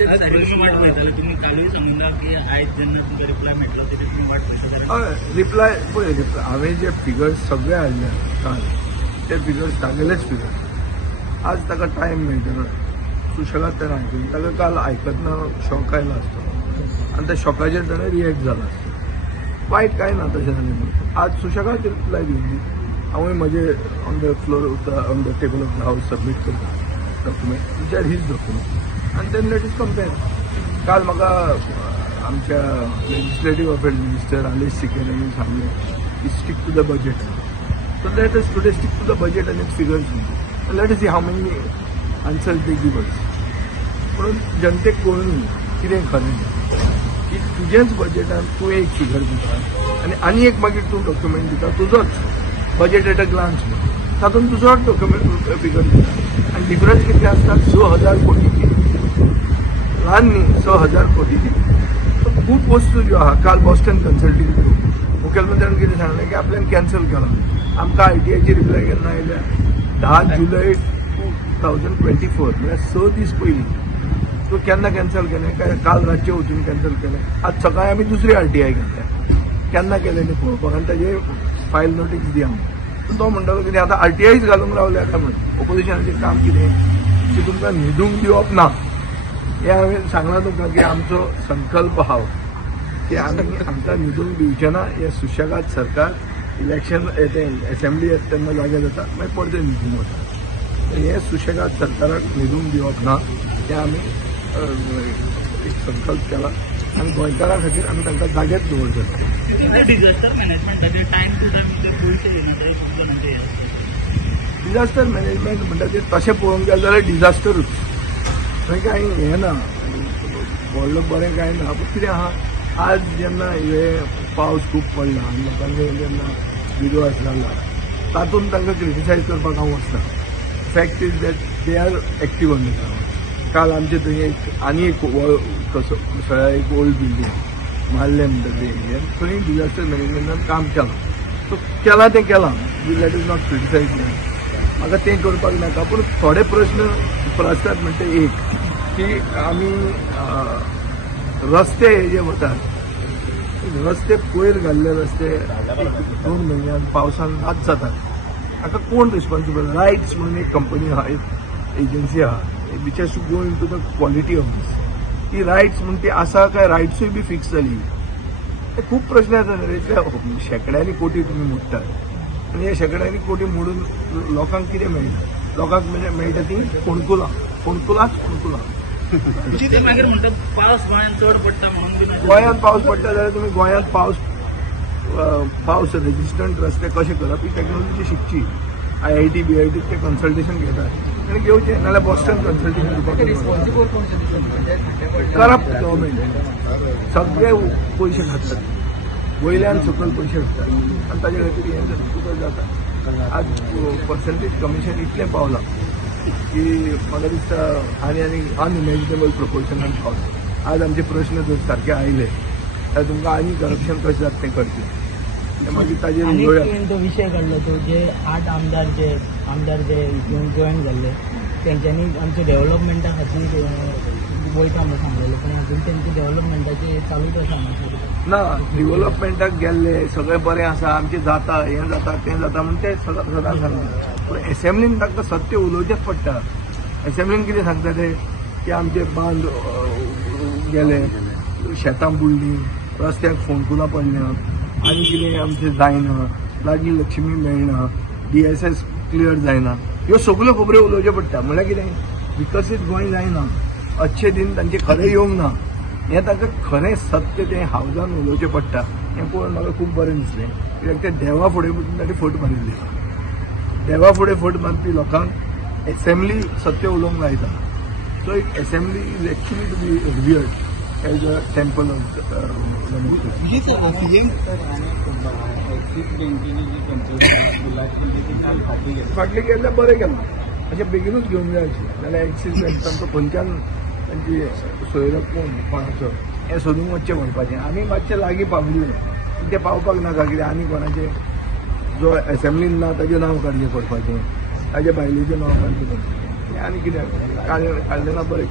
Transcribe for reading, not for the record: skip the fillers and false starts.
तुम्ही कालूय सांगून की आयज जेन्ना तुमकां रिप्लाय मेळटलो तेजेर तुमी वाट पळयता. रिप्लाय पळय, हांवें जे फिगर्स सगळे हाडले काल ते फिगर्स तागेलेच फिगर्स. आज ताका टायम मेळटलो सुशेगाद तेणें आयकून. ताका काल आयकतना शॉक आयलो आसतो आनी त्या शॉकाचेर ताणें रिएक्ट जाला आसता. वायट कांय ना तशें जालें म्हणून. आज सुशेगाद रिप्लाय दिवंदी. हांवूय म्हजे on the floor on the table of the house submit करता document which are his document आनी देन लेट इज कंपेर. काल म्हाका आमच्या legislative affairs minister Aleixo Sequeira यांनी सांगलें की stick to the budget. So let us today stick to the budget आनी figures. Let us see how many answers they give us. म्हणून जनतेक कळून कितें खरें की तुजेच बजेटान तूं एक फिगर दिता आनी एक मागीर तूं डॉक्युमेंट दिता तुजोच बजेट एट अ ग्लान्स म्हणून तातूंत तुजोच डॉक्युमेंट फिगर दिता आनी डिफरन्स कितें आसता 6,000 कोटीची. ल्हान न्ही 6,000 कोटीची. खूब वस्तू ज्यो आहा काल बॉस्टन कन्सल्टिंग ग्रुप मुखेलमंत्र्यान कितें सांगलें की आपल्यान कॅन्सल केला. आमकां ITIची रिप्लाय केन्ना आयल्या 10 जुलय 2024 म्हळ्यार 6 दीस पयलीं. तो केन्ना कॅन्सल केलें काय काल रातचे वचून कॅन्सल केलें. आज सकाळीं आमी दुसरी RTI घातल्या. केन्ना केलें न्ही पळोवपाक आनी ताजे फायल नोटीस दी आमकां. तो म्हणटालो कितें आतां RTIच घालूंक रावल्या काय म्हणून. ओपोजिशनाचें काम कितें की तुमकां न्हिदूंक दिवप ना. हें हांवें सांगलां तुमकां की आमचो संकल्प आहा की आमकां न्हिदूंक दिवचें ना. हें सुशेगाद सरकार इलेक्शन असेंब्ली येता तेन्ना जागे जाता मागीर परते न्हिदून वता. हें सुशेगाद सरकाराक न्हिदूंक दिवप ना हें आमी एक संकल्प केला आनी गोंयकारां खातीर आमी तांकां जागेच दवरतले. डिझास्टर मॅनेजमेंटाचे टायम टू टायम पयशे येना ते खूब जाणांचे. डिझास्टर मॅनेजमेंट म्हणटा ते तशें पळोवंक गेलें जाल्यार डिझास्टरूच. थंय कांय हें ना व्हडलो बरें कांय ना. पूण कितें आहा आज जेन्ना हे पावस खूब पडला आनी लोकांचे जेन्ना विडोवास जाला तातूंत तांकां क्रिटिसायज करपाक हांव वचना. Fact is that they are active on the ground. काल आमचे थंय एक ओल्ड बिल्डींग मारलें म्हणटा ते थंय डिझास्टर मॅनेजमेंटान काम केलां. सो केलां तें केलां. That is not criticise. म्हाका तें करपाक नाका. पूण थोडे प्रश्न प्रस्ताव म्हणटा एक की आमी रस्ते हे जे वतात रस्ते पयर घाल्ले रस्ते 2 म्हयन्यान पावसान नाच जातात. हाका कोण रिस्पॉन्सिबल. रायट्स म्हणून एक कंपनी आहा एक एजन्सी आहा which has to go into the quality of this. ती रायट्स म्हणून ती आसा काय रायट्सूय बी फिक्स जाली. हे खूब प्रश्न येतात. इतल्या शेकड्यांनी कोटी तुमी मोडटात आनी हे शेकड्यांनी कोटी मोडून लोकांक कितें मेळटा. लोकांक मेळटा ती फोणकुलां मागीर म्हणटात पावस गोंयांत चड पडटा म्हणून. गोंयांत पावस पडटा जाल्यार तुमी गोंयांत पावस रेजिस्टंट रस्ते कशे करप ही टॅक्नॉलॉजी शिकची. IIT BIT ते कन्सल्टेशन घेतात आनी घेवचें नाल्यार बॉस्टन कन्सल्टेशन करप्ट गव्हर्मेंट सगळे पयशे खातात वयल्यान सकयल पयशे खातात आनी ताजे खातीर हें जर जाता. आज पर्संटेज कमिशन इतलें पावलां की म्हाका दिसता आनी अनइमॅजिनेबल प्रपोर्शनान पावला. आज आमचे प्रश्न जर सारके आयले जाल्यार तुमकां आनी करप्शन कशें जाता तें कळटलें. मागीर ताजेर तो विषय काडलो तो जे 8 आमदार जे जॉईन जाल्ले तेंच्यांनी आमच्या डेव्हलपमेंटा खातीर वयता म्हणून सांगलेलें पूण अजून तेंचे डेव्हलपमेंटाचे चालूच आसा ना. डेव्हलपमेंटाक गेल्ले सगळें बरें आसा आमचें जाता हें जाता तें जाता म्हणून ते सदां सांगता. पूण एसेंब्लीन तांकां सत्य उलोवचेंच पडटा. एसेंब्लीन कितें सांगता ते की आमचे बांद गेले शेतां बुडलीं रस्त्याक फोणकुलां पडल्यात आनी कितें आमचें जायना लागीं लक्ष्मी मेळना DSS क्लियर जायना. ह्यो सगळ्यो खबऱ्यो उलोवच्यो पडटा. म्हळ्यार कितें विकसीत गोंय जायना. अच्छे दिन तांचे खरें येवंक ना. हें तांकां खरें सत्य तें हावजान उलोवचें पडटा. हें पळोवन म्हाका खूब बरें दिसलें. कित्याक ते देवा फुडें वचून ताणें फट मारिल्ली. देवा फुडें फट मारपी लोकांक एसेंब्ली सत्य उलोवंक लायता. सो एक assembly is actually to be revered as a temple of फाटली केल्यार बरें केलां. अशें बेगीनूच घेवंक जाय आशिल्लें नाल्यार एक्सीस बँकांचो खंयच्यान तांची सोयरप कोणाचो हें सोदूंक वचचें पडपाचें. आमी मातशें लागीं पाविल्ले तें पावपाक नाका. कितें आनी कोणाचें जो एसेंब्लीन ना ताचें नांव काडचें पडपाचें ताचे बायलेचें नांव काडचें पडपाचें. आनी कितें काडलें ना बरें.